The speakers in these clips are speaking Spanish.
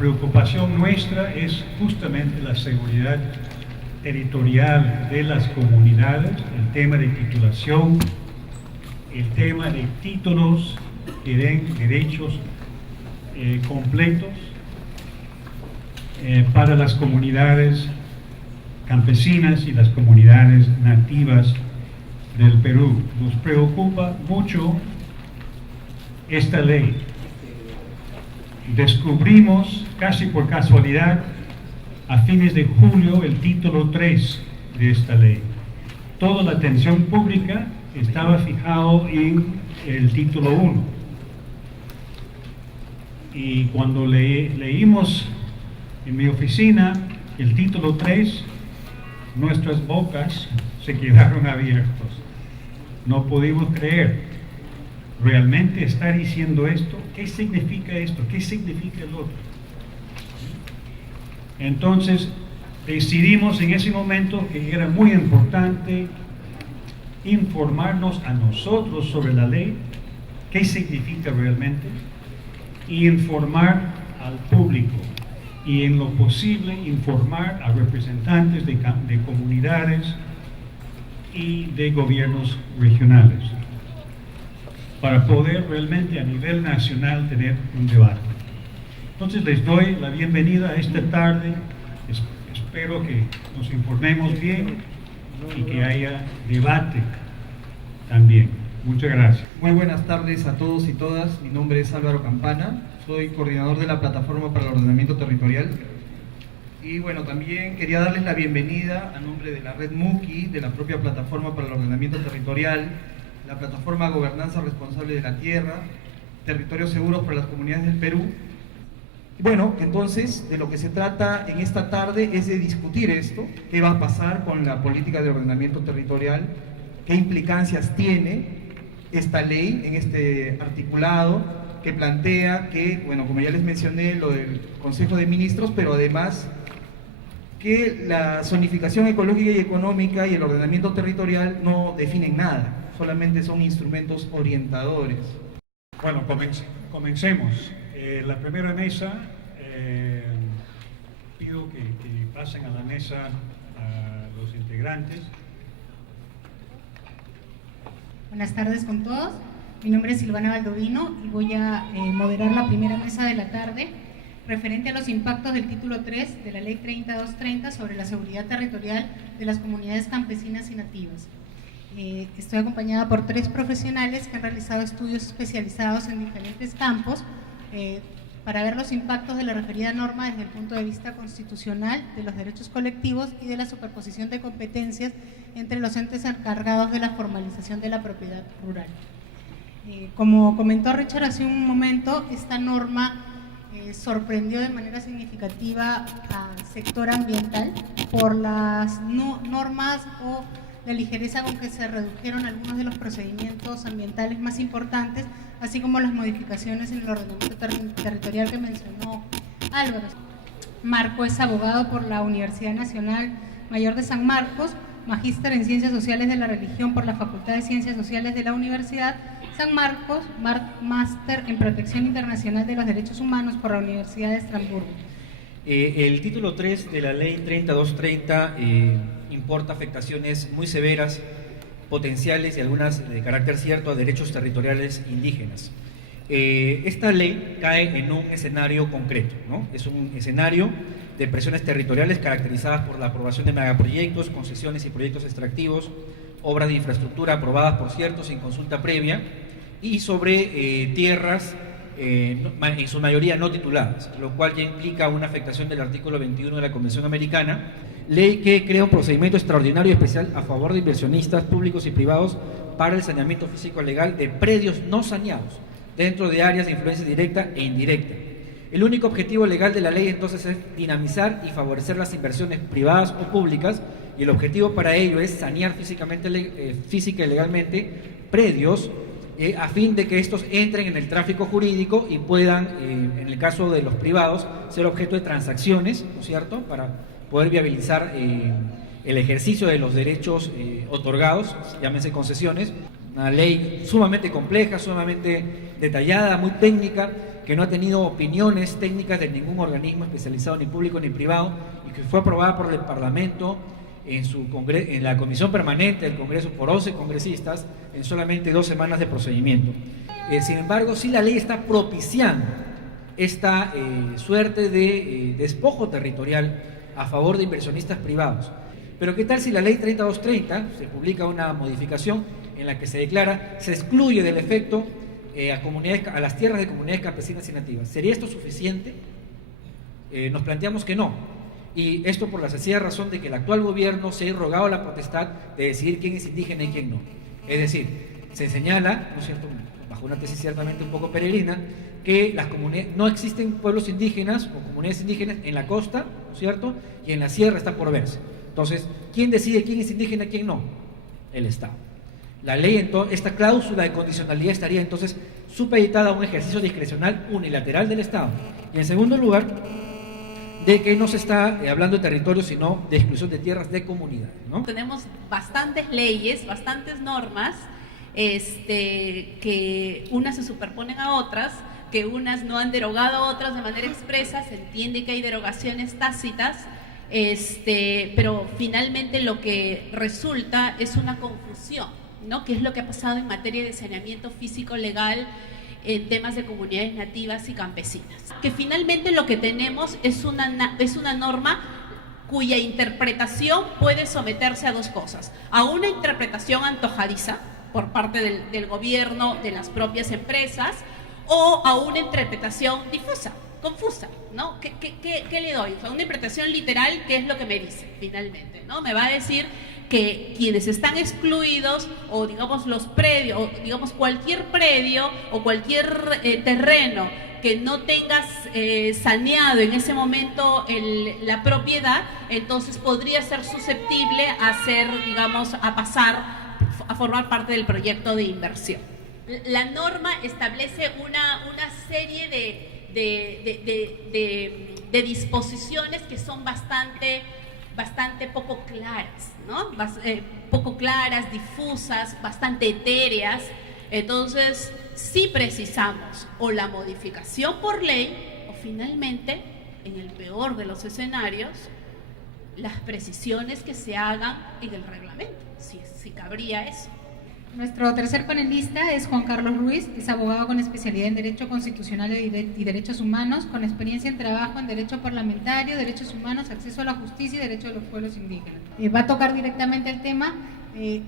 preocupación nuestra es justamente la seguridad territorial de las comunidades, el tema de titulación, el tema de títulos que den derechos completos para las comunidades campesinas y las comunidades nativas del Perú. Nos preocupa mucho esta ley. Descubrimos casi por casualidad a fines de julio el título 3 de esta ley. Toda la atención pública estaba fijado en el título 1. Y cuando leímos en mi oficina el título 3, nuestras bocas se quedaron abiertas. No pudimos creer. ¿Realmente está diciendo esto? ¿Qué significa esto? ¿Qué significa el otro? Entonces decidimos en ese momento que era muy importante informarnos a nosotros sobre la ley, qué significa realmente, y informar al público, y en lo posible informar a representantes de comunidades y de gobiernos regionales, para poder realmente a nivel nacional tener un debate. Entonces les doy la bienvenida a esta tarde. Espero que nos informemos bien y que haya debate también. Muchas gracias. Muy buenas tardes a todos y todas. Mi nombre es Álvaro Campana, soy coordinador de la Plataforma para el Ordenamiento Territorial. Y bueno, también quería darles la bienvenida a nombre de la red MUCI, de la propia Plataforma para el Ordenamiento Territorial, la Plataforma Gobernanza Responsable de la Tierra, Territorios Seguros para las Comunidades del Perú. Bueno, entonces de lo que se trata en esta tarde es de discutir esto, qué va a pasar con la política de ordenamiento territorial, qué implicancias tiene esta ley en este articulado que plantea que, bueno, como ya les mencioné, lo del Consejo de Ministros, pero además que la zonificación ecológica y económica y el ordenamiento territorial no definen nada, solamente son instrumentos orientadores. Bueno, comencemos. La primera mesa, pido que pasen a la mesa a los integrantes. Buenas tardes con todos. Mi nombre es Silvana Baldovino y voy a moderar la primera mesa de la tarde referente a los impactos del título 3 de la Ley 30230 sobre la seguridad territorial de las comunidades campesinas y nativas. Estoy acompañada por 3 profesionales que han realizado estudios especializados en diferentes campos para ver los impactos de la referida norma desde el punto de vista constitucional, de los derechos colectivos y de la superposición de competencias entre los entes encargados de la formalización de la propiedad rural. Como comentó Richard hace un momento, esta norma sorprendió de manera significativa al sector ambiental por las normas o la ligereza con que se redujeron algunos de los procedimientos ambientales más importantes, así como las modificaciones en el ordenamiento territorial que mencionó Álvaro. Marco es abogado por la Universidad Nacional Mayor de San Marcos, magíster en Ciencias Sociales de la Religión por la Facultad de Ciencias Sociales de la Universidad San Marcos, máster en Protección Internacional de los Derechos Humanos por la Universidad de Estrasburgo. El título 3 de la Ley 30230 importa afectaciones muy severas, potenciales y algunas de carácter cierto a derechos territoriales indígenas. Esta ley cae en un escenario concreto, ¿no? Es un escenario de presiones territoriales caracterizadas por la aprobación de megaproyectos, concesiones y proyectos extractivos, obras de infraestructura aprobadas, por cierto, sin consulta previa, y sobre tierras en su mayoría no tituladas, lo cual ya implica una afectación del artículo 21 de la Convención Americana, ley que crea un procedimiento extraordinario y especial a favor de inversionistas públicos y privados para el saneamiento físico legal de predios no saneados dentro de áreas de influencia directa e indirecta. El único objetivo legal de la ley entonces es dinamizar y favorecer las inversiones privadas o públicas, y el objetivo para ello es sanear física y legalmente predios a fin de que estos entren en el tráfico jurídico y puedan, en el caso de los privados, ser objeto de transacciones, ¿no es cierto?, para poder viabilizar el ejercicio de los derechos otorgados, llámense concesiones, Una ley sumamente compleja, sumamente detallada, muy técnica, que no ha tenido opiniones técnicas de ningún organismo especializado, ni público ni privado, y que fue aprobada por el Parlamento en la Comisión Permanente del Congreso por 11 congresistas en solamente 2 semanas de procedimiento. Sin embargo, sí la ley está propiciando esta suerte de despojo territorial a favor de inversionistas privados. Pero ¿qué tal si la ley 3230 se publica una modificación en la que se declara, se excluye del efecto a las tierras de comunidades campesinas y nativas? ¿Sería esto suficiente? Nos planteamos que no. Y esto por la sencilla razón de que el actual gobierno se ha arrogado la potestad de decidir quién es indígena y quién no. Es decir, se señala, ¿no es cierto?, bajo una tesis ciertamente un poco peregrina, que no existen pueblos indígenas o comunidades indígenas en la costa, ¿no es cierto?, y en la sierra está por verse. Entonces, ¿quién decide quién es indígena y quién no? El Estado. La ley, esta cláusula de condicionalidad estaría entonces supeditada a un ejercicio discrecional unilateral del Estado. Y en segundo lugar, de que no se está hablando de territorio, sino de exclusión de tierras de comunidad, ¿no? Tenemos bastantes leyes, bastantes normas, que unas se superponen a otras, que unas no han derogado a otras de manera expresa, se entiende que hay derogaciones tácitas, pero finalmente lo que resulta es una confusión, ¿no? Que es lo que ha pasado en materia de saneamiento físico legal en temas de comunidades nativas y campesinas. Que finalmente lo que tenemos es una norma cuya interpretación puede someterse a 2 cosas: a una interpretación antojadiza por parte del gobierno, de las propias empresas, o a una interpretación difusa, confusa, ¿no? ¿Qué le doy? O sea, una interpretación literal, ¿qué es lo que me dice finalmente, ¿no? Me va a decir que quienes están excluidos, o digamos los predios, o digamos cualquier predio o cualquier terreno que no tengas saneado en ese momento la propiedad, entonces podría ser susceptible a pasar a formar parte del proyecto de inversión. La norma establece una serie de disposiciones que son bastante poco claras, ¿no? Poco claras, difusas, bastante etéreas. Entonces, sí precisamos o la modificación por ley o finalmente, en el peor de los escenarios, las precisiones que se hagan en el reglamento, si cabría eso. Nuestro tercer panelista es Juan Carlos Ruiz, es abogado con especialidad en Derecho Constitucional y Derechos Humanos, con experiencia en trabajo en Derecho Parlamentario, Derechos Humanos, Acceso a la Justicia y Derecho de los Pueblos Indígenas. Va a tocar directamente el tema,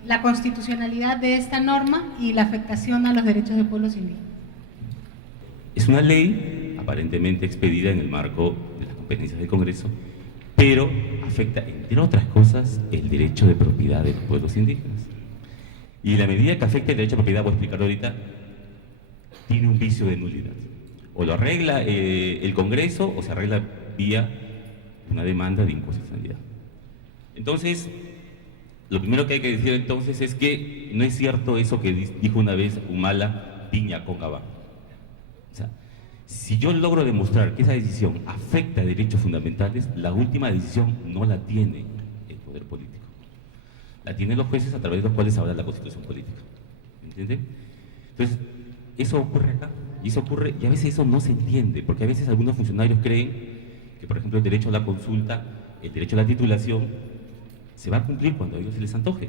la constitucionalidad de esta norma y la afectación a los derechos de pueblos indígenas. Es una ley aparentemente expedida en el marco de las competencias del Congreso, pero afecta, entre otras cosas, el derecho de propiedad de los pueblos indígenas. Y la medida que afecta el derecho de propiedad, voy a explicarlo ahorita, tiene un vicio de nulidad. O lo arregla el Congreso o se arregla vía una demanda de inconstitucionalidad. Entonces, lo primero que hay que decir entonces es que no es cierto eso que dijo una vez Humala Piña Cócaba. O sea, si yo logro demostrar que esa decisión afecta a derechos fundamentales, la última decisión no la tiene el poder político. La tienen los jueces a través de los cuales habla la Constitución política. ¿Entienden? Entonces, eso ocurre acá. Y eso ocurre, y a veces eso no se entiende, porque a veces algunos funcionarios creen que, por ejemplo, el derecho a la consulta, el derecho a la titulación, se va a cumplir cuando a ellos se les antoje.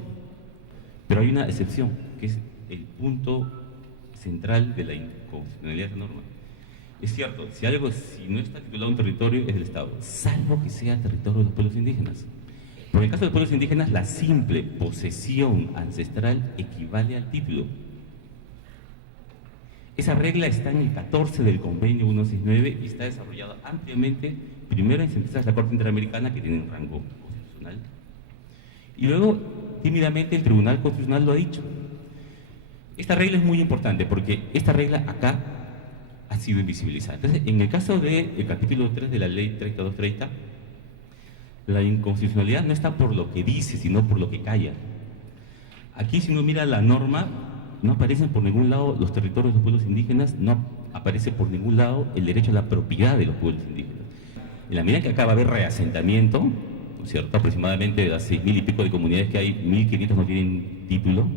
Pero hay una excepción, que es el punto central de la inconstitucionalidad de esa norma. Es cierto, si no está titulado un territorio, es del Estado, salvo que sea territorio de los pueblos indígenas. Por el caso de los pueblos indígenas, la simple posesión ancestral equivale al título. Esa regla está en el 14 del Convenio 169 y está desarrollada ampliamente, primero en sentencias de la Corte Interamericana, que tienen rango constitucional, y luego, tímidamente, el Tribunal Constitucional lo ha dicho. Esta regla es muy importante porque esta regla acá ha sido invisibilizada. Entonces, en el caso del capítulo 3 de la Ley 3230, la inconstitucionalidad no está por lo que dice, sino por lo que calla. Aquí, si uno mira la norma, no aparecen por ningún lado los territorios de los pueblos indígenas, no aparece por ningún lado el derecho a la propiedad de los pueblos indígenas. En la medida que acá va a haber reasentamiento, ¿no es cierto?, aproximadamente de las 6.000 y pico de comunidades que hay, 1.500 no tienen título,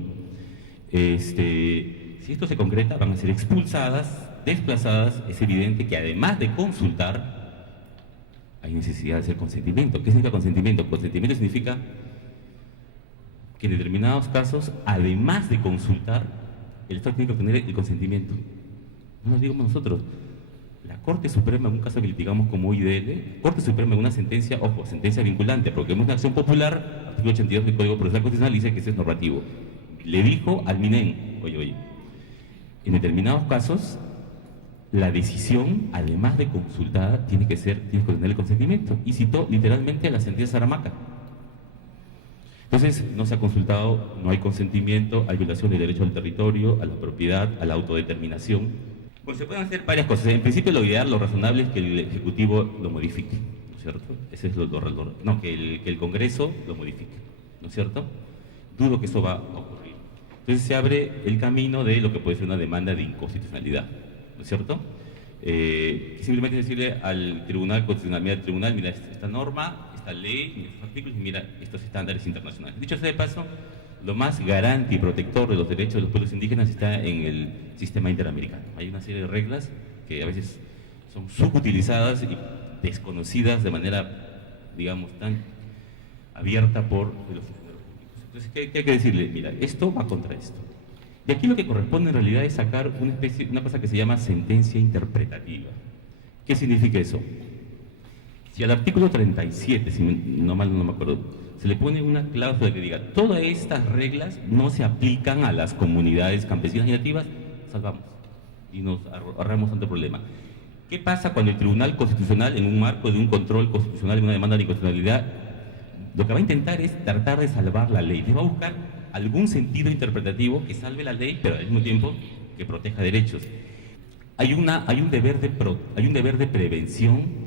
Si esto se concreta, van a ser expulsadas, desplazadas. Es evidente que además de consultar, hay necesidad de hacer consentimiento. ¿Qué significa consentimiento? Consentimiento significa que en determinados casos, además de consultar, el Estado tiene que obtener el consentimiento. No lo digamos nosotros. La Corte Suprema, en un caso que litigamos como IDL, Corte Suprema en una sentencia, ojo, sentencia vinculante, porque es una acción popular, artículo 82 del Código Procesal Constitucional dice que eso es normativo. Le dijo al MINEN, oye, en determinados casos, la decisión, además de consultada, tiene que tener el consentimiento. Y citó literalmente a la sentencia Saramaca. Entonces, no se ha consultado, no hay consentimiento, hay violación del derecho al territorio, a la propiedad, a la autodeterminación. Pues se pueden hacer varias cosas. En principio, lo ideal, lo razonable es que el Ejecutivo lo modifique, ¿no es cierto? Ese es que el Congreso lo modifique, ¿no es cierto? Dudo que eso va a ocurrir. Entonces se abre el camino de lo que puede ser una demanda de inconstitucionalidad, ¿no es cierto? Simplemente decirle al Tribunal Constitucional, mira, tribunal, mira esta norma, esta ley, mira estos artículos y mira estos estándares internacionales. Dicho sea de paso, lo más garante y protector de los derechos de los pueblos indígenas está en el sistema interamericano. Hay una serie de reglas que a veces son subutilizadas y desconocidas de manera, digamos, tan abierta por los funcionarios públicos. Entonces, ¿qué hay que decirle? Mira, esto va contra esto. Y aquí lo que corresponde en realidad es sacar una cosa que se llama sentencia interpretativa. ¿Qué significa eso? Si al artículo 37, si no me acuerdo, se le pone una cláusula que diga todas estas reglas no se aplican a las comunidades campesinas y nativas, salvamos y nos ahorramos tanto problema. ¿Qué pasa cuando el Tribunal Constitucional, en un marco de un control constitucional, de una demanda de inconstitucionalidad, lo que va a intentar es tratar de salvar la ley? Y va a buscar algún sentido interpretativo que salve la ley, pero al mismo tiempo que proteja derechos. Hay un deber de prevención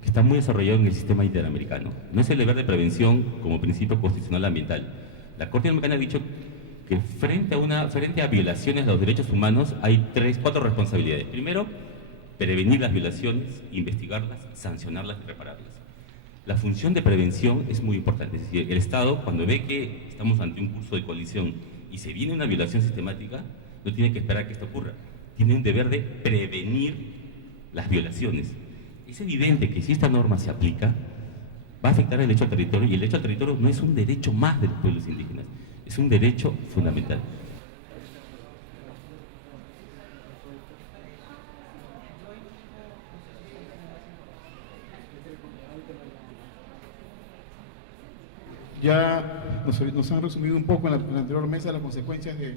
que está muy desarrollado en el sistema interamericano. No es el deber de prevención como principio constitucional ambiental. La Corte Interamericana ha dicho que frente a violaciones a los derechos humanos hay 4 responsabilidades. Primero, prevenir las violaciones, investigarlas, sancionarlas y repararlas. La función de prevención es muy importante. Es decir, el Estado, cuando ve que estamos ante un curso de colisión y se viene una violación sistemática, no tiene que esperar a que esto ocurra. Tiene un deber de prevenir las violaciones. Es evidente que si esta norma se aplica, va a afectar el derecho al territorio, y el derecho al territorio no es un derecho más de los pueblos indígenas, es un derecho fundamental. Ya nos han resumido un poco en la anterior mesa las consecuencias de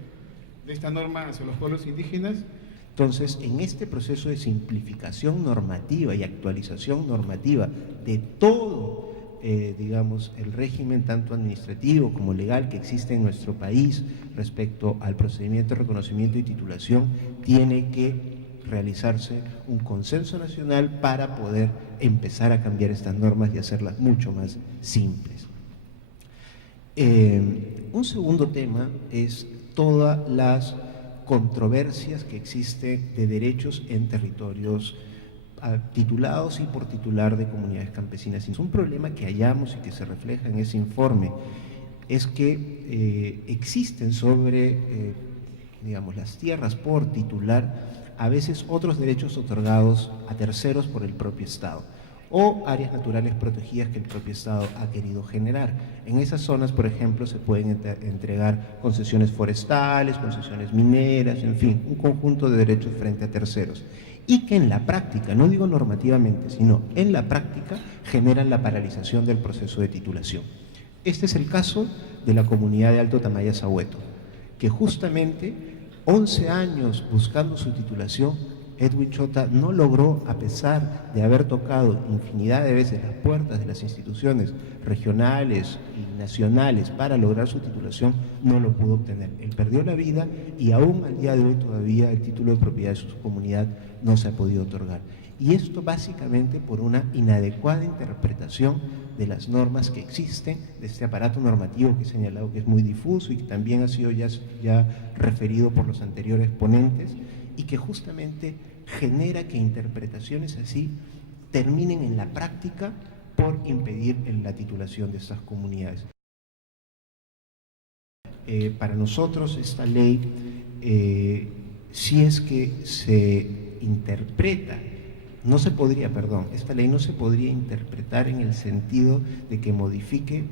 esta norma hacia los pueblos indígenas. Entonces, en este proceso de simplificación normativa y actualización normativa de todo, digamos, el régimen tanto administrativo como legal que existe en nuestro país respecto al procedimiento de reconocimiento y titulación, tiene que realizarse un consenso nacional para poder empezar a cambiar estas normas y hacerlas mucho más simples. Un segundo tema es todas las controversias que existen de derechos en territorios titulados y por titular de comunidades campesinas. Es un problema que hallamos y que se refleja en ese informe, es que existen sobre, digamos, las tierras por titular, a veces otros derechos otorgados a terceros por el propio Estado, o áreas naturales protegidas que el propio Estado ha querido generar. En esas zonas, por ejemplo, se pueden entregar concesiones forestales, concesiones mineras, en fin, un conjunto de derechos frente a terceros. Y que en la práctica, no digo normativamente, sino en la práctica, generan la paralización del proceso de titulación. Este es el caso de la comunidad de Alto Tamaya-Sahueto, que justamente 11 años buscando su titulación, Edwin Chota no logró, a pesar de haber tocado infinidad de veces las puertas de las instituciones regionales y nacionales para lograr su titulación, no lo pudo obtener. Él perdió la vida y aún al día de hoy todavía el título de propiedad de su comunidad no se ha podido otorgar. Y esto básicamente por una inadecuada interpretación de las normas que existen, de este aparato normativo que he señalado que es muy difuso y que también ha sido ya referido por los anteriores ponentes, y que justamente genera que interpretaciones así terminen en la práctica por impedir la titulación de estas comunidades. Para nosotros esta ley, si es que se interpreta, esta ley no se podría interpretar en el sentido de que modifique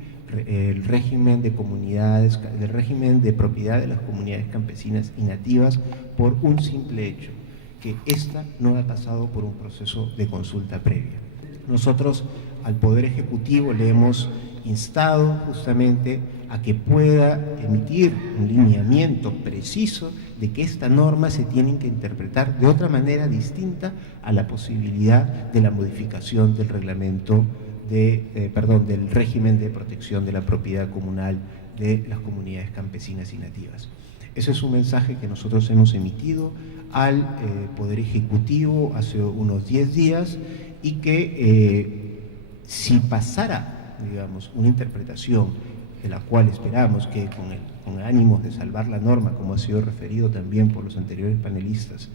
el régimen de comunidades, el régimen de propiedad de las comunidades campesinas y nativas por un simple hecho, que ésta no ha pasado por un proceso de consulta previa. Nosotros al Poder Ejecutivo le hemos instado justamente a que pueda emitir un lineamiento preciso de que esta norma se tiene que interpretar de otra manera distinta a la posibilidad de la modificación del reglamento del régimen de protección de la propiedad comunal de las comunidades campesinas y nativas. Ese es un mensaje que nosotros hemos emitido al Poder Ejecutivo hace unos 10 días y que si pasara, digamos, una interpretación de la cual esperamos que con ánimos de salvar la norma, como ha sido referido también por los anteriores panelistas,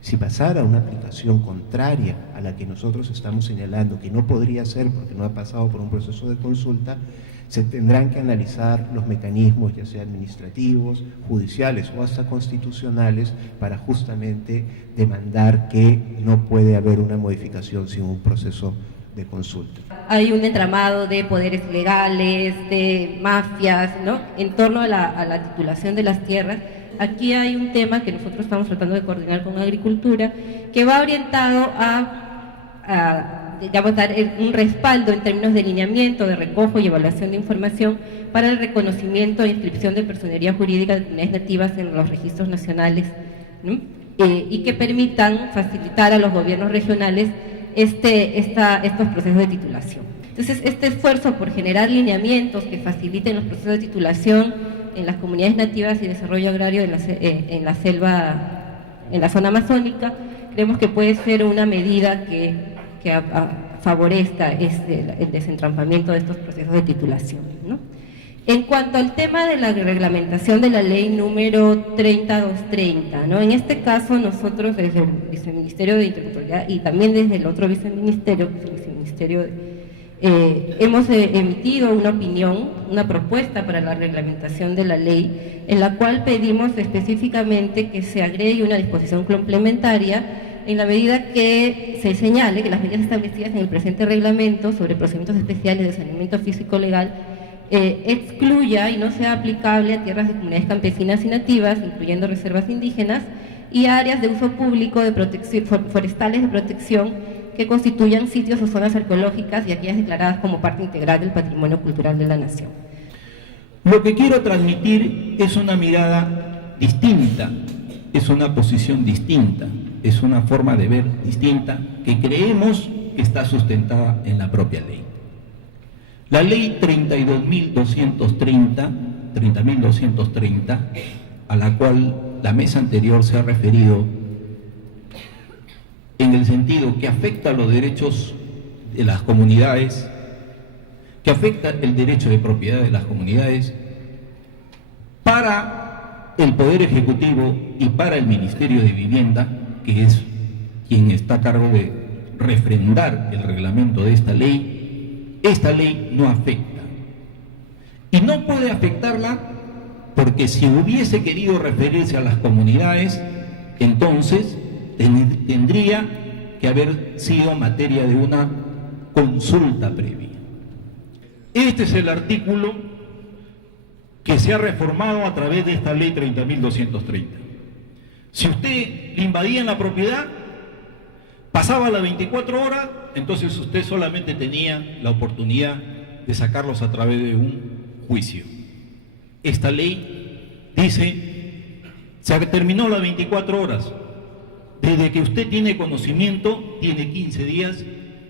si pasara una aplicación contraria a la que nosotros estamos señalando, que no podría ser porque no ha pasado por un proceso de consulta, se tendrán que analizar los mecanismos, ya sea administrativos, judiciales o hasta constitucionales, para justamente demandar que no puede haber una modificación sin un proceso de consulta. Hay un entramado de poderes legales, de mafias, ¿no?, en torno a la titulación de las tierras. Aquí hay un tema que nosotros estamos tratando de coordinar con Agricultura, que va orientado a digamos, dar un respaldo en términos de lineamiento, de recojo y evaluación de información para el reconocimiento e inscripción de personería jurídica de comunidades nativas en los registros nacionales, ¿no?, y que permitan facilitar a los gobiernos regionales estos procesos de titulación. Entonces, este esfuerzo por generar lineamientos que faciliten los procesos de titulación en las comunidades nativas y desarrollo agrario en la selva, en la zona amazónica, creemos que puede ser una medida que favorezca el desentrampamiento de estos procesos de titulación, ¿no? En cuanto al tema de la reglamentación de la ley número 30230, ¿no?, en este caso nosotros desde el Viceministerio de Interculturalidad y también desde el otro viceministerio, el Viceministerio hemos emitido una opinión, una propuesta para la reglamentación de la ley, en la cual pedimos específicamente que se agregue una disposición complementaria en la medida que se señale que las medidas establecidas en el presente reglamento sobre procedimientos especiales de saneamiento físico-legal excluya y no sea aplicable a tierras de comunidades campesinas y nativas, incluyendo reservas indígenas, y áreas de uso público de protección, forestales de protección, que constituyan sitios o zonas arqueológicas y aquellas declaradas como parte integral del patrimonio cultural de la nación. Lo que quiero transmitir es una mirada distinta, es una posición distinta, es una forma de ver distinta que creemos que está sustentada en la propia ley. La ley 30.230, a la cual la mesa anterior se ha referido, en el sentido que afecta a los derechos de las comunidades, que afecta el derecho de propiedad de las comunidades, para el Poder Ejecutivo y para el Ministerio de Vivienda, que es quien está a cargo de refrendar el reglamento de esta ley no afecta. Y no puede afectarla porque si hubiese querido referirse a las comunidades, entonces tendría que haber sido materia de una consulta previa. Este es el artículo que se ha reformado a través de esta ley 30.230. Si usted le invadía en la propiedad, pasaba las 24 horas, entonces usted solamente tenía la oportunidad de sacarlos a través de un juicio. Esta ley dice, se terminó las 24 horas. Desde que usted tiene conocimiento, tiene 15 días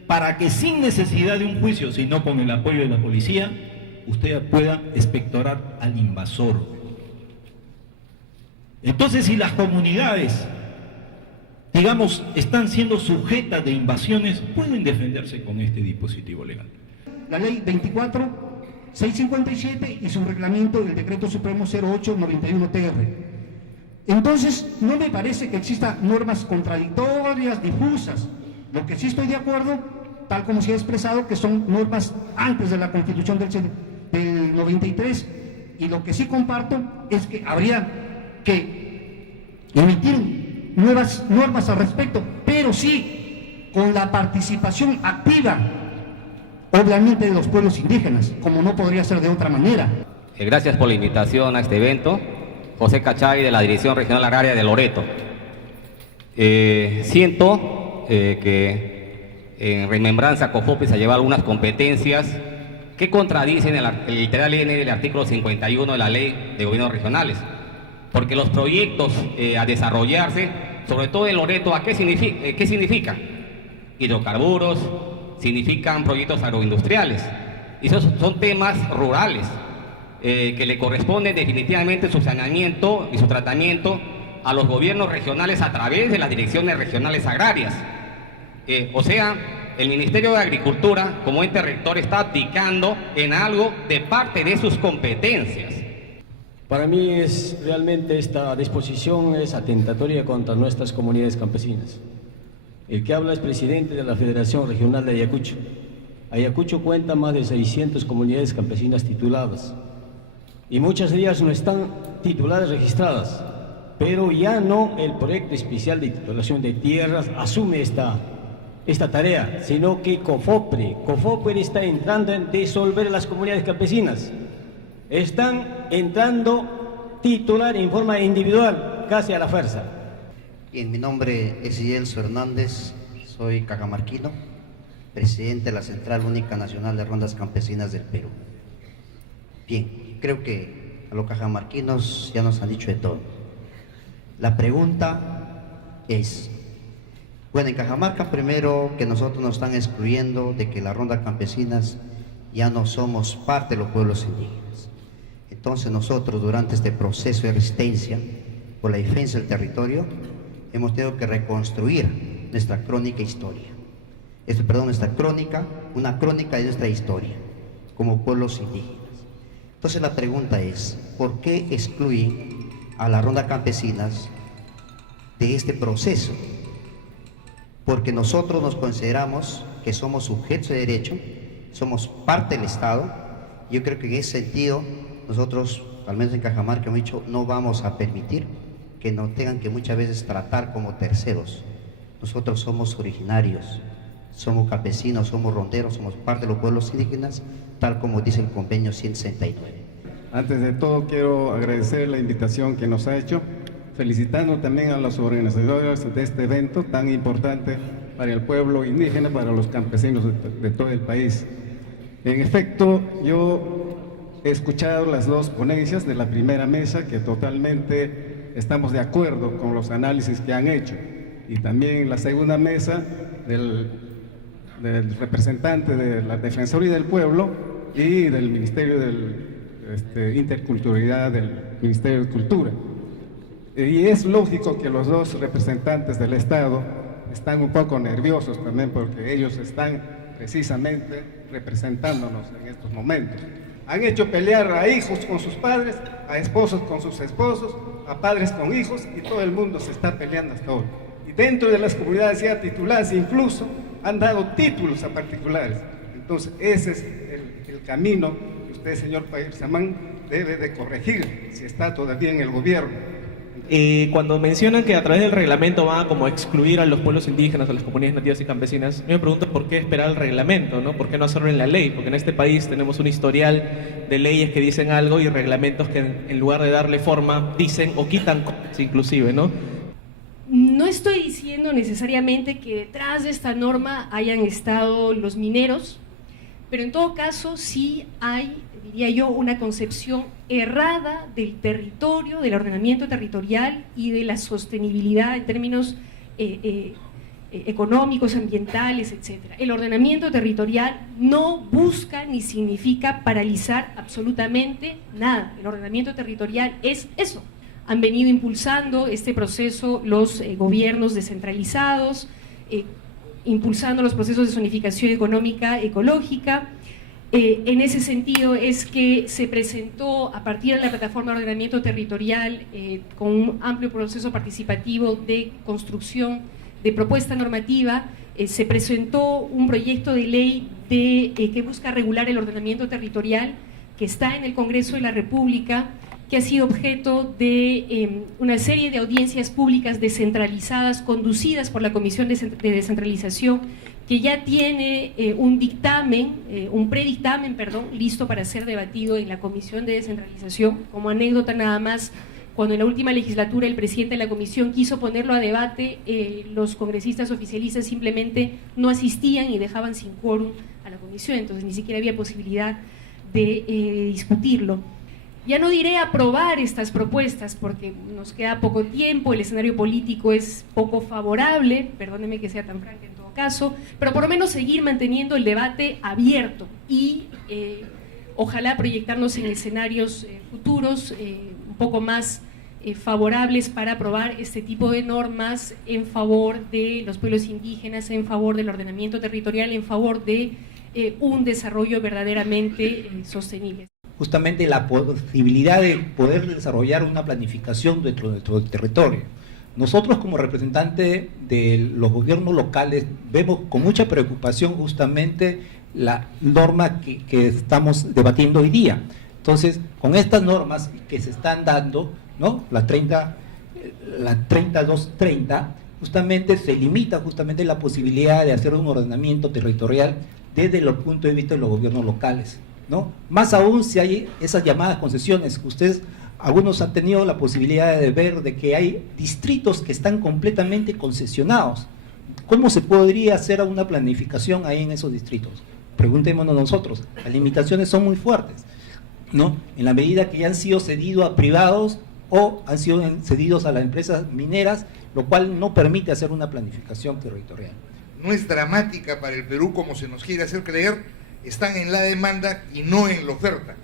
para que sin necesidad de un juicio, sino con el apoyo de la policía, usted pueda expectorar al invasor. Entonces, si las comunidades, digamos, están siendo sujetas de invasiones, pueden defenderse con este dispositivo legal. La ley 24.657 y su reglamento del Decreto Supremo 0891-TR. Entonces, no me parece que existan normas contradictorias, difusas. Lo que sí estoy de acuerdo, tal como se ha expresado, que son normas antes de la Constitución del 93, Y lo que sí comparto es que habría que emitir nuevas normas al respecto, pero sí con la participación activa, obviamente, de los pueblos indígenas, como no podría ser de otra manera. Gracias por la invitación a este evento. José Cachay, de la Dirección Regional Agraria de Loreto. Siento que en remembranza COFOPE se ha llevado algunas competencias que contradicen el literal N del artículo 51 de la Ley de Gobiernos Regionales. Porque los proyectos a desarrollarse, sobre todo en Loreto, ¿qué significa? Hidrocarburos, significan proyectos agroindustriales. Y esos son temas rurales que le corresponden definitivamente su saneamiento y su tratamiento a los gobiernos regionales a través de las direcciones regionales agrarias. O sea, el Ministerio de Agricultura, como ente rector, está abdicando en algo de parte de sus competencias. Para mí realmente esta disposición es atentatoria contra nuestras comunidades campesinas. El que habla es presidente de la Federación Regional de Ayacucho. Ayacucho cuenta más de 600 comunidades campesinas tituladas y muchas de ellas no están tituladas registradas, pero ya no el proyecto especial de titulación de tierras asume esta tarea, sino que COFOPRE está entrando en disolver las comunidades campesinas. Están entrando titular en forma individual, casi a la fuerza. Bien, mi nombre es Yelso Hernández, soy cajamarquino, presidente de la Central Única Nacional de Rondas Campesinas del Perú. Bien, creo que a los cajamarquinos ya nos han dicho de todo. La pregunta es, bueno, en Cajamarca primero que nosotros nos están excluyendo de que las rondas campesinas ya no somos parte de los pueblos indígenas. Entonces nosotros durante este proceso de resistencia por la defensa del territorio hemos tenido que reconstruir nuestra crónica historia. Una crónica de nuestra historia como pueblos indígenas. Entonces la pregunta es, ¿por qué excluyen a las rondas campesinas de este proceso? Porque nosotros nos consideramos que somos sujetos de derecho, somos parte del Estado. Yo creo que en ese sentido nosotros, al menos en Cajamarca, hemos dicho, no vamos a permitir que nos tengan que muchas veces tratar como terceros. Nosotros somos originarios, somos campesinos, somos ronderos, somos parte de los pueblos indígenas, tal como dice el convenio 169. Antes de todo quiero agradecer la invitación que nos ha hecho, felicitando también a los organizadores de este evento tan importante para el pueblo indígena, para los campesinos de todo el país. En efecto, yo he escuchado las dos ponencias de la primera mesa, que totalmente estamos de acuerdo con los análisis que han hecho, y también la segunda mesa del representante de la Defensoría del Pueblo y del Ministerio de Interculturalidad del Ministerio de Cultura. Y es lógico que los dos representantes del Estado están un poco nerviosos también, porque ellos están precisamente representándonos en estos momentos. Han hecho pelear a hijos con sus padres, a esposos con sus esposos, a padres con hijos, y todo el mundo se está peleando hasta hoy. Y dentro de las comunidades ya tituladas incluso han dado títulos a particulares. Entonces ese es el camino que usted, señor Paisamán, debe de corregir si está todavía en el gobierno. Cuando mencionan que a través del reglamento van a como excluir a los pueblos indígenas, a las comunidades nativas y campesinas, yo me pregunto por qué esperar el reglamento, ¿no? ¿Por qué no hacerlo en la ley? Porque en este país tenemos un historial de leyes que dicen algo y reglamentos que en lugar de darle forma dicen o quitan cosas inclusive, ¿no? No estoy diciendo necesariamente que detrás de esta norma hayan estado los mineros, pero en todo caso sí hay, diría yo, una concepción errada del territorio, del ordenamiento territorial y de la sostenibilidad en términos económicos, ambientales, etc. El ordenamiento territorial no busca ni significa paralizar absolutamente nada. El ordenamiento territorial es eso. Han venido impulsando este proceso los gobiernos descentralizados, impulsando los procesos de zonificación económica ecológica. En ese sentido es que se presentó a partir de la plataforma de ordenamiento territorial con un amplio proceso participativo de construcción de propuesta normativa, se presentó un proyecto de ley que busca regular el ordenamiento territorial que está en el Congreso de la República, que ha sido objeto de una serie de audiencias públicas descentralizadas, conducidas por la Comisión de Descentralización, que ya tiene un predictamen, listo para ser debatido en la Comisión de Descentralización. Como anécdota nada más, cuando en la última legislatura el presidente de la comisión quiso ponerlo a debate, los congresistas oficialistas simplemente no asistían y dejaban sin quórum a la comisión, entonces ni siquiera había posibilidad de discutirlo. Ya no diré aprobar estas propuestas porque nos queda poco tiempo, el escenario político es poco favorable, perdónenme que sea tan franca en todo caso, pero por lo menos seguir manteniendo el debate abierto y ojalá proyectarnos en escenarios futuros un poco más favorables para aprobar este tipo de normas en favor de los pueblos indígenas, en favor del ordenamiento territorial, en favor de un desarrollo verdaderamente sostenible. Justamente la posibilidad de poder desarrollar una planificación dentro de nuestro territorio. Nosotros como representantes de los gobiernos locales vemos con mucha preocupación justamente la norma que estamos debatiendo hoy día. Entonces, con estas normas que se están dando, ¿no? La 3230, justamente se limita justamente la posibilidad de hacer un ordenamiento territorial desde el punto de vista de los gobiernos locales, ¿no? Más aún si hay esas llamadas concesiones, ustedes, algunos han tenido la posibilidad de ver de que hay distritos que están completamente concesionados. ¿Cómo se podría hacer una planificación ahí en esos distritos? Preguntémonos nosotros, las limitaciones son muy fuertes, ¿no? En la medida que ya han sido cedidos a privados o han sido cedidos a las empresas mineras, lo cual no permite hacer una planificación territorial. No es dramática para el Perú como se nos quiere hacer creer, están en la demanda y no en la oferta,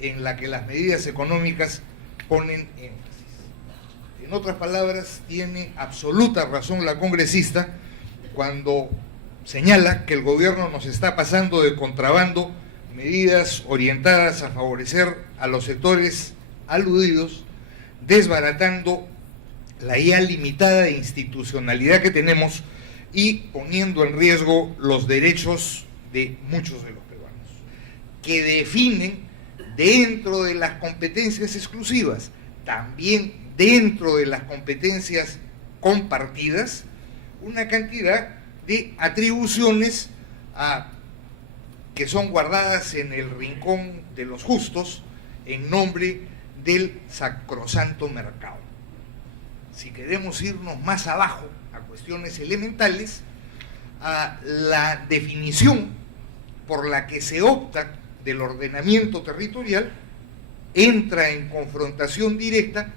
en la que las medidas económicas ponen énfasis. En otras palabras, tiene absoluta razón la congresista cuando señala que el gobierno nos está pasando de contrabando medidas orientadas a favorecer a los sectores aludidos, desbaratando la ya limitada institucionalidad que tenemos y poniendo en riesgo los derechos de muchos de los peruanos, que definen dentro de las competencias exclusivas, también dentro de las competencias compartidas, una cantidad de atribuciones que son guardadas en el rincón de los justos en nombre del sacrosanto mercado. Si queremos irnos más abajo a cuestiones elementales, a la definición por la que se opta del ordenamiento territorial entra en confrontación directa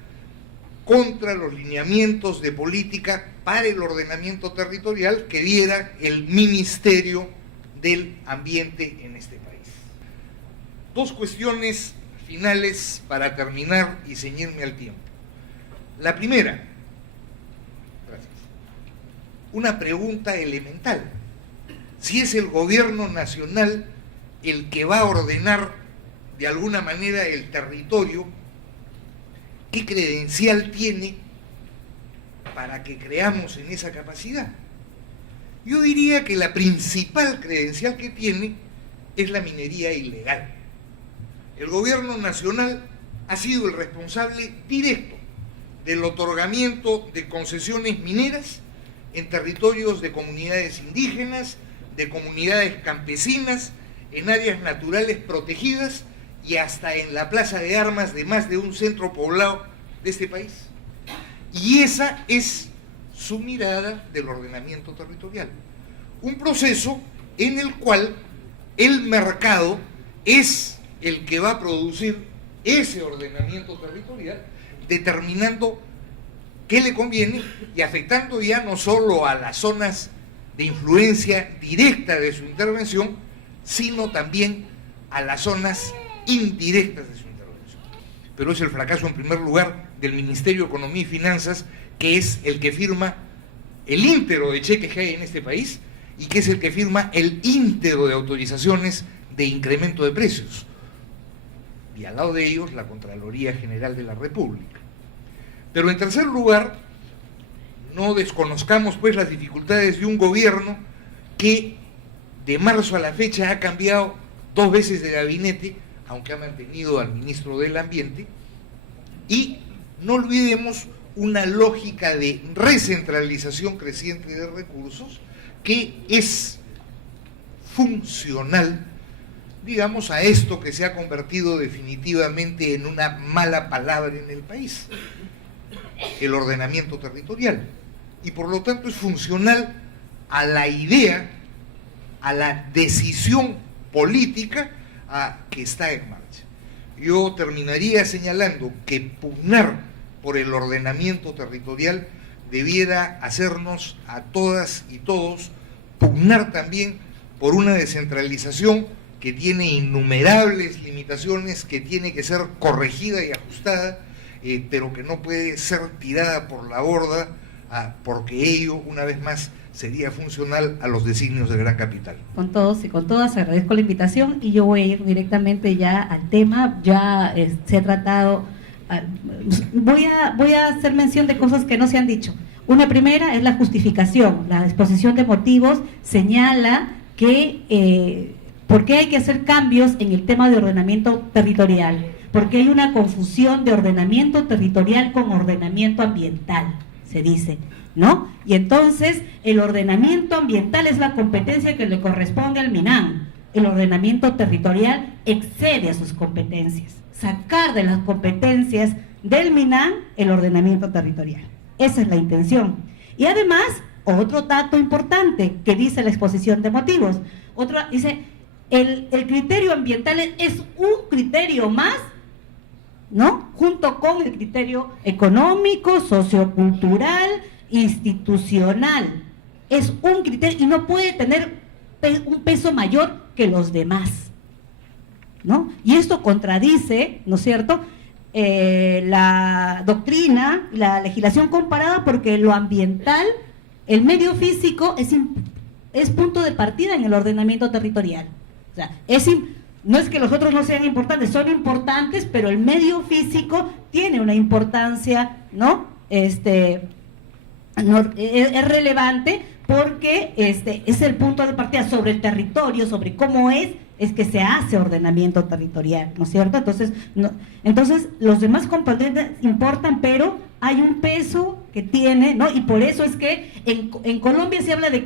contra los lineamientos de política para el ordenamiento territorial que diera el Ministerio del Ambiente en este país. Dos cuestiones finales para terminar y ceñirme al tiempo. La primera, gracias, una pregunta elemental. Si es el gobierno nacional el que va a ordenar de alguna manera el territorio, ¿qué credencial tiene para que creamos en esa capacidad? Yo diría que la principal credencial que tiene es la minería ilegal. El gobierno nacional ha sido el responsable directo del otorgamiento de concesiones mineras en territorios de comunidades indígenas, de comunidades campesinas, en áreas naturales protegidas y hasta en la plaza de armas de más de un centro poblado de este país. Y esa es su mirada del ordenamiento territorial. Un proceso en el cual el mercado es el que va a producir ese ordenamiento territorial, determinando qué le conviene y afectando ya no solo a las zonas de influencia directa de su intervención, sino también a las zonas indirectas de su intervención. Pero es el fracaso en primer lugar del Ministerio de Economía y Finanzas, que es el que firma el íntero de cheques que hay en este país y que es el que firma el íntero de autorizaciones de incremento de precios. Y al lado de ellos la Contraloría General de la República. Pero en tercer lugar, no desconozcamos pues las dificultades de un gobierno que de marzo a la fecha ha cambiado 2 veces de gabinete, aunque ha mantenido al ministro del Ambiente, y no olvidemos una lógica de recentralización creciente de recursos que es funcional, digamos, a esto que se ha convertido definitivamente en una mala palabra en el país, el ordenamiento territorial, y por lo tanto es funcional a la idea, a la decisión política que está en marcha. Yo terminaría señalando que pugnar por el ordenamiento territorial debiera hacernos a todas y todos pugnar también por una descentralización que tiene innumerables limitaciones, que tiene que ser corregida y ajustada, pero que no puede ser tirada por la borda, porque ello, una vez más, sería funcional a los designios del gran capital. Con todos y con todas agradezco la invitación y yo voy a ir directamente ya al tema. Ya se ha tratado, voy a hacer mención de cosas que no se han dicho. Una primera es la justificación. La exposición de motivos señala que ¿por qué hay que hacer cambios en el tema de ordenamiento territorial? Porque hay una confusión de ordenamiento territorial con ordenamiento ambiental, se dice, ¿no? Y entonces el ordenamiento ambiental es la competencia que le corresponde al MINAM. El ordenamiento territorial excede a sus competencias. Sacar de las competencias del MINAM el ordenamiento territorial. Esa es la intención. Y además, otro dato importante que dice la exposición de motivos. Dice, el criterio ambiental es un criterio más, ¿no? Junto con el criterio económico, sociocultural, institucional. Es un criterio y no puede tener un peso mayor que los demás, ¿no? Y esto contradice, ¿no es cierto?, la doctrina, la legislación comparada, porque lo ambiental, el medio físico es punto de partida en el ordenamiento territorial. O sea, no es que los otros no sean importantes, son importantes, pero el medio físico tiene una importancia, ¿no? Es relevante porque es el punto de partida sobre el territorio, sobre cómo es que se hace ordenamiento territorial, ¿no es cierto? Entonces los demás componentes importan, pero hay un peso que tiene, ¿no? Y por eso es que en Colombia se habla de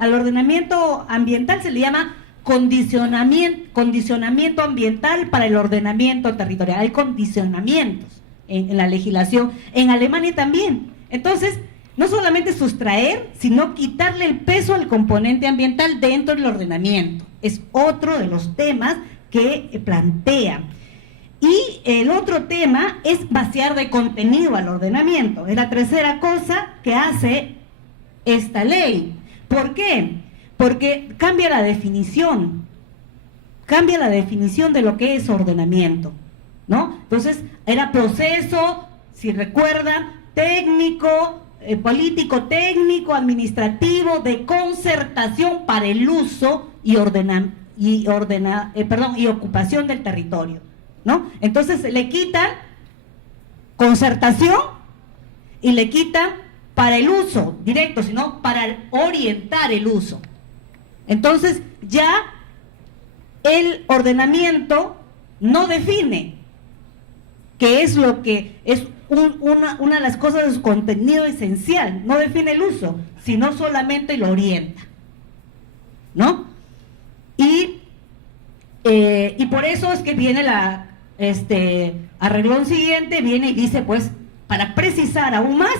al ordenamiento ambiental se le llama condicionamiento ambiental para el ordenamiento territorial. Hay condicionamientos en la legislación, en Alemania también. Entonces, no solamente sustraer, sino quitarle el peso al componente ambiental dentro del ordenamiento. Es otro de los temas que plantea. Y el otro tema es vaciar de contenido al ordenamiento. Es la tercera cosa que hace esta ley. ¿Por qué? Porque cambia la definición de lo que es ordenamiento, ¿no? Entonces, era proceso, si recuerdan, técnico, político, técnico, administrativo, de concertación para el uso y ocupación del territorio, ¿no? Entonces le quitan concertación y le quitan para el uso directo, sino para orientar el uso. Entonces ya el ordenamiento no define qué es lo que es una de las cosas de su contenido esencial, no define el uso, sino solamente lo orienta, ¿no? Y por eso es que viene arreglón siguiente, viene y dice, pues, para precisar aún más,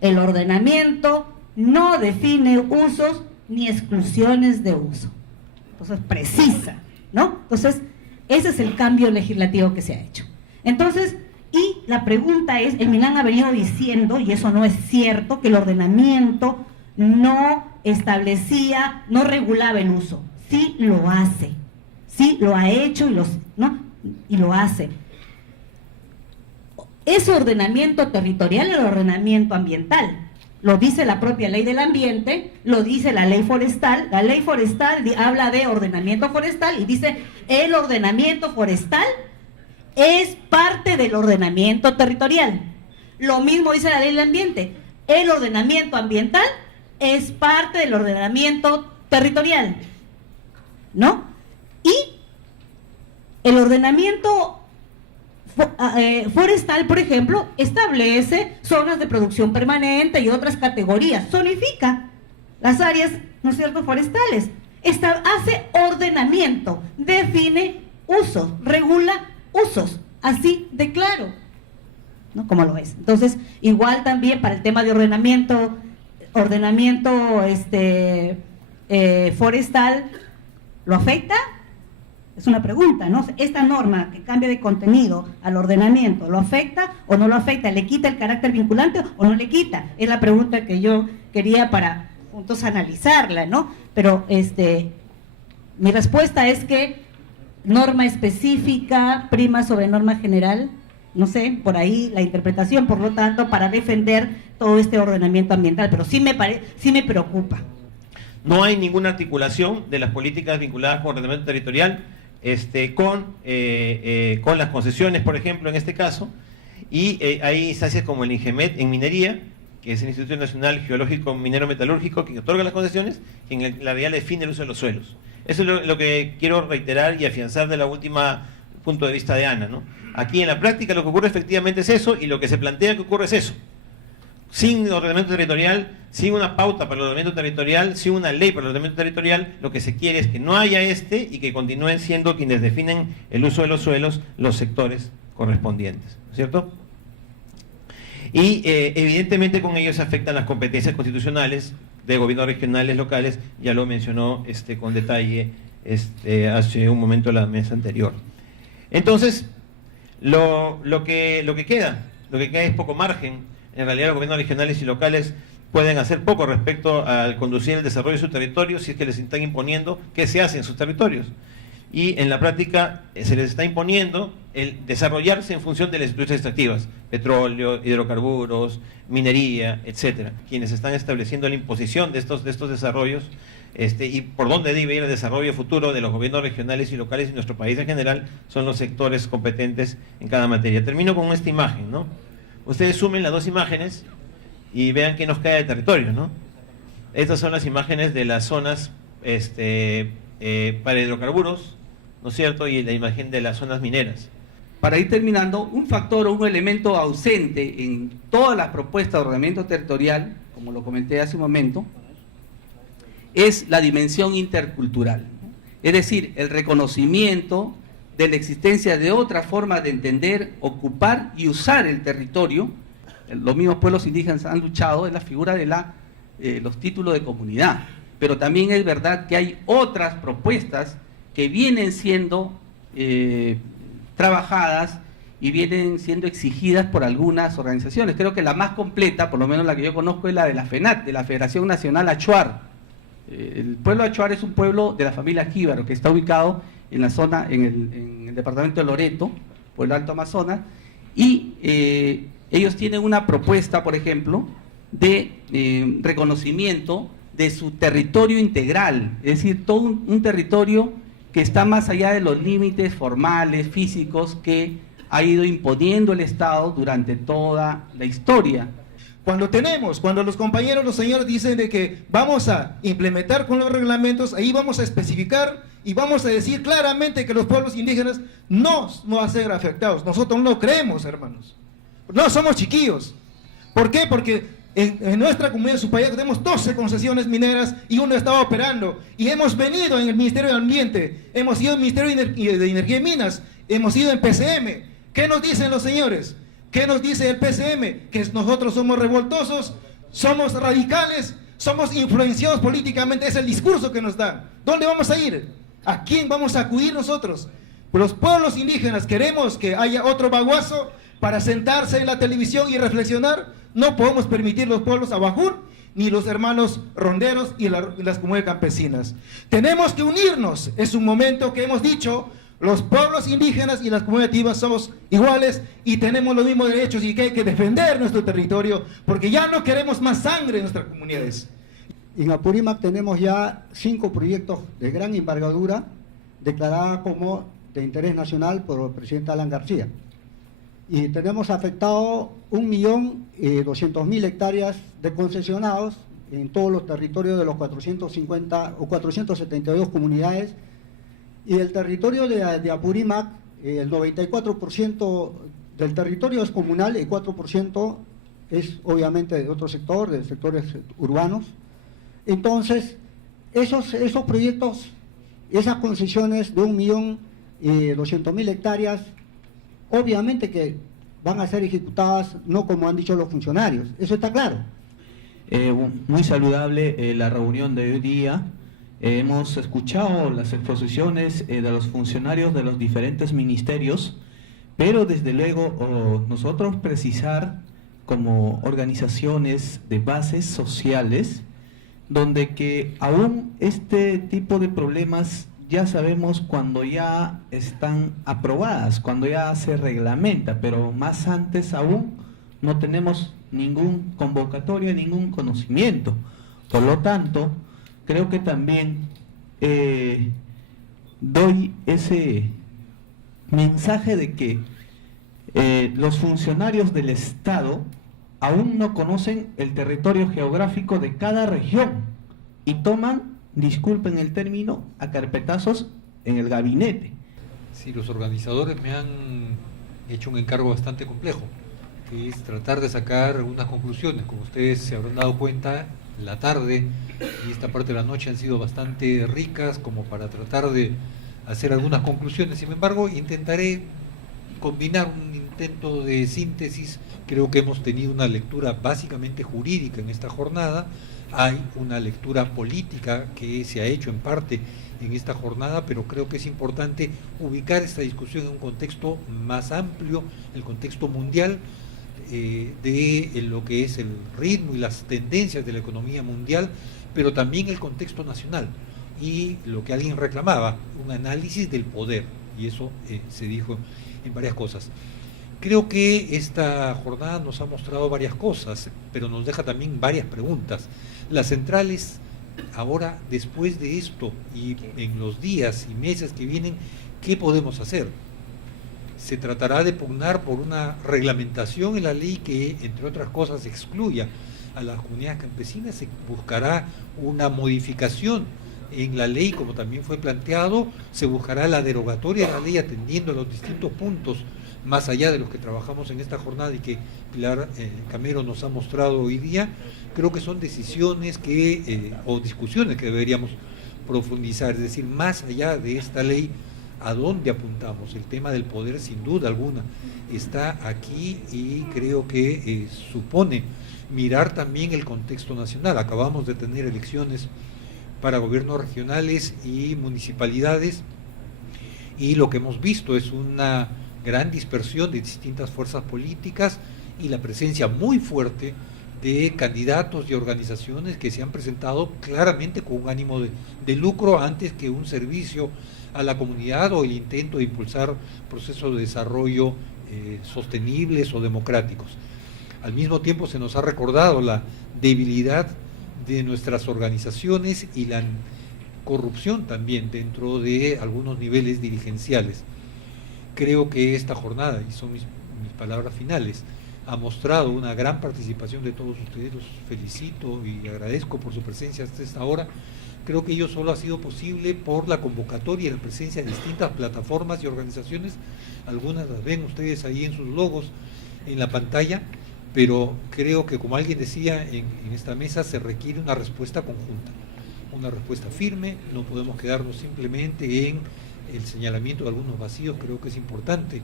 el ordenamiento no define usos ni exclusiones de uso. Entonces, precisa, ¿no? Entonces, ese es el cambio legislativo que se ha hecho. Entonces, y la pregunta es, el MINAM ha venido diciendo, y eso no es cierto, que el ordenamiento no establecía, no regulaba el uso. Sí lo hace, sí lo ha hecho y lo hace. ¿Es ordenamiento territorial el ordenamiento ambiental? Lo dice la propia ley del ambiente, lo dice la ley forestal. La ley forestal habla de ordenamiento forestal y dice, el ordenamiento forestal es parte del ordenamiento territorial. Lo mismo dice la ley del ambiente, el ordenamiento ambiental es parte del ordenamiento territorial, ¿no? Y El ordenamiento forestal, por ejemplo, establece zonas de producción permanente y otras categorías, zonifica las áreas, ¿no es cierto?, forestales, hace ordenamiento, define usos, regula usos, así de claro, ¿no? Como lo es. Entonces, igual también para el tema de ordenamiento forestal, ¿lo afecta? Es una pregunta, ¿no? Esta norma que cambia de contenido al ordenamiento, ¿lo afecta o no lo afecta? ¿Le quita el carácter vinculante o no le quita? Es la pregunta que yo quería para juntos analizarla, ¿no? Pero mi respuesta es que norma específica prima sobre norma general, no sé, por ahí la interpretación, por lo tanto, para defender todo este ordenamiento ambiental, pero sí me preocupa. No hay ninguna articulación de las políticas vinculadas con ordenamiento territorial con las concesiones, por ejemplo, en este caso, y hay instancias como el INGEMET en minería, que es el Instituto Nacional Geológico Minero Metalúrgico, que otorga las concesiones, que en la realidad define el uso de los suelos. Eso es lo que quiero reiterar y afianzar de la última punto de vista de Ana, ¿no? Aquí en la práctica lo que ocurre efectivamente es eso, y lo que se plantea que ocurre es eso. Sin ordenamiento territorial, sin una pauta para el ordenamiento territorial, sin una ley para el ordenamiento territorial, lo que se quiere es que no haya y que continúen siendo quienes definen el uso de los suelos los sectores correspondientes, ¿cierto? Y evidentemente con ello se afectan las competencias constitucionales de gobiernos regionales, locales, ya lo mencionó con detalle hace un momento la mesa anterior. Entonces, lo que queda es poco margen. En realidad los gobiernos regionales y locales pueden hacer poco respecto al conducir el desarrollo de su territorio si es que les están imponiendo qué se hace en sus territorios. Y en la práctica se les está imponiendo el desarrollarse en función de las industrias extractivas, petróleo, hidrocarburos, minería, etcétera, quienes están estableciendo la imposición de estos desarrollos y por dónde debe ir el desarrollo futuro de los gobiernos regionales y locales y nuestro país en general son los sectores competentes en cada materia. Termino con esta imagen, ¿no? Ustedes sumen las dos imágenes y vean qué nos cae de territorio, ¿no? Estas son las imágenes de las zonas para hidrocarburos, ¿no es cierto? Y la imagen de las zonas mineras. Para ir terminando, un factor o un elemento ausente en todas las propuestas de ordenamiento territorial, como lo comenté hace un momento, es la dimensión intercultural. Es decir, el reconocimiento de la existencia de otra forma de entender, ocupar y usar el territorio. Los mismos pueblos indígenas han luchado en la figura de los títulos de comunidad, pero también es verdad que hay otras propuestas que vienen siendo trabajadas y vienen siendo exigidas por algunas organizaciones. Creo que la más completa, por lo menos la que yo conozco, es la de la FENAT, de la Federación Nacional Achuar. El pueblo Achuar es un pueblo de la familia Jíbaro, que está ubicado en la zona, en el departamento de Loreto, por el Alto Amazonas, y ellos tienen una propuesta, por ejemplo, de reconocimiento de su territorio integral, es decir, todo un territorio que está más allá de los límites formales, físicos, que ha ido imponiendo el Estado durante toda la historia. Cuando los compañeros, los señores dicen de que vamos a implementar con los reglamentos, ahí vamos a especificar y vamos a decir claramente que los pueblos indígenas no van a ser afectados. Nosotros no lo creemos, hermanos. No somos chiquillos. ¿Por qué? Porque en nuestra comunidad de Supayá tenemos 12 concesiones mineras y uno estaba operando. Y hemos venido en el Ministerio de Ambiente, hemos ido al Ministerio de Energía y Minas, hemos ido en PCM. ¿Qué nos dicen los señores? ¿Qué nos dice el PCM? Que nosotros somos revoltosos, somos radicales, somos influenciados políticamente. Es el discurso que nos dan. ¿Dónde vamos a ir? ¿A quién vamos a acudir nosotros? Los pueblos indígenas queremos que haya otro baguazo para sentarse en la televisión y reflexionar. No podemos permitir los pueblos abajún ni los hermanos ronderos y las comunidades campesinas. Tenemos que unirnos. Es un momento que hemos dicho, los pueblos indígenas y las comunidades nativas somos iguales y tenemos los mismos derechos y que hay que defender nuestro territorio porque ya no queremos más sangre en nuestras comunidades. En Apurímac tenemos ya 5 proyectos de gran envergadura declarada como de interés nacional por el presidente Alan García. Y tenemos afectado 1.200.000 hectáreas de concesionados en todos los territorios de los 450 o 472 comunidades Y el territorio de Apurímac, el 94% del territorio es comunal, el 4% es obviamente de otro sector, de sectores urbanos. Entonces, esos proyectos, esas concesiones de 1.200.000 hectáreas, obviamente que van a ser ejecutadas no como han dicho los funcionarios, eso está claro. Muy saludable la reunión de hoy día. Hemos escuchado las exposiciones de los funcionarios de los diferentes ministerios, pero desde luego nosotros precisar como organizaciones de bases sociales, donde que aún este tipo de problemas ya sabemos cuando ya están aprobadas, cuando ya se reglamenta, pero más antes aún no tenemos ningún convocatoria, ningún conocimiento. Por lo tanto, creo que también doy ese mensaje de que los funcionarios del Estado aún no conocen el territorio geográfico de cada región y toman, disculpen el término, a carpetazos en el gabinete. Sí, los organizadores me han hecho un encargo bastante complejo, que es tratar de sacar unas conclusiones. Como ustedes se habrán dado cuenta, la tarde y esta parte de la noche han sido bastante ricas como para tratar de hacer algunas conclusiones. Sin embargo, intentaré combinar un intento de síntesis. Creo que hemos tenido una lectura básicamente jurídica en esta jornada. Hay una lectura política que se ha hecho en parte en esta jornada, pero creo que es importante ubicar esta discusión en un contexto más amplio, el contexto mundial, de lo que es el ritmo y las tendencias de la economía mundial, pero también el contexto nacional y lo que alguien reclamaba, un análisis del poder, y eso se dijo en varias cosas. Creo que esta jornada nos ha mostrado varias cosas, pero nos deja también varias preguntas. Las centrales, ahora, después de esto y en los días y meses que vienen, ¿qué podemos hacer? Se tratará de pugnar por una reglamentación en la ley que, entre otras cosas, excluya a las comunidades campesinas. Se buscará una modificación en la ley, como también fue planteado. Se buscará la derogatoria de la ley atendiendo a los distintos puntos, más allá de los que trabajamos en esta jornada y que Pilar Camero nos ha mostrado hoy día. Creo que son decisiones o discusiones que deberíamos profundizar, es decir, más allá de esta ley, ¿a dónde apuntamos? El tema del poder, sin duda alguna, está aquí y creo que supone mirar también el contexto nacional. Acabamos de tener elecciones para gobiernos regionales y municipalidades y lo que hemos visto es una gran dispersión de distintas fuerzas políticas y la presencia muy fuerte de candidatos y organizaciones que se han presentado claramente con un ánimo de lucro antes que un servicio a la comunidad o el intento de impulsar procesos de desarrollo sostenibles o democráticos. Al mismo tiempo se nos ha recordado la debilidad de nuestras organizaciones y la corrupción también dentro de algunos niveles dirigenciales. Creo que esta jornada, y son mis palabras finales, ha mostrado una gran participación de todos ustedes. Los felicito y agradezco por su presencia hasta esta hora. Creo que ello solo ha sido posible por la convocatoria y la presencia de distintas plataformas y organizaciones. Algunas las ven ustedes ahí en sus logos en la pantalla, pero creo que, como alguien decía en esta mesa, se requiere una respuesta conjunta, una respuesta firme. No podemos quedarnos simplemente en el señalamiento de algunos vacíos. Creo que es importante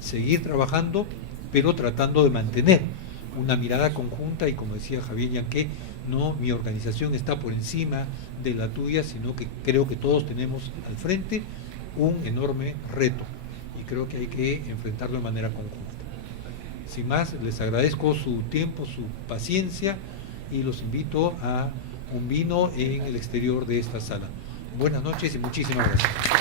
seguir trabajando, pero tratando de mantener una mirada conjunta y, como decía Javier Yanqué, no mi organización está por encima de la tuya, sino que creo que todos tenemos al frente un enorme reto y creo que hay que enfrentarlo de manera conjunta. Sin más, les agradezco su tiempo, su paciencia y los invito a un vino en el exterior de esta sala. Buenas noches y muchísimas gracias.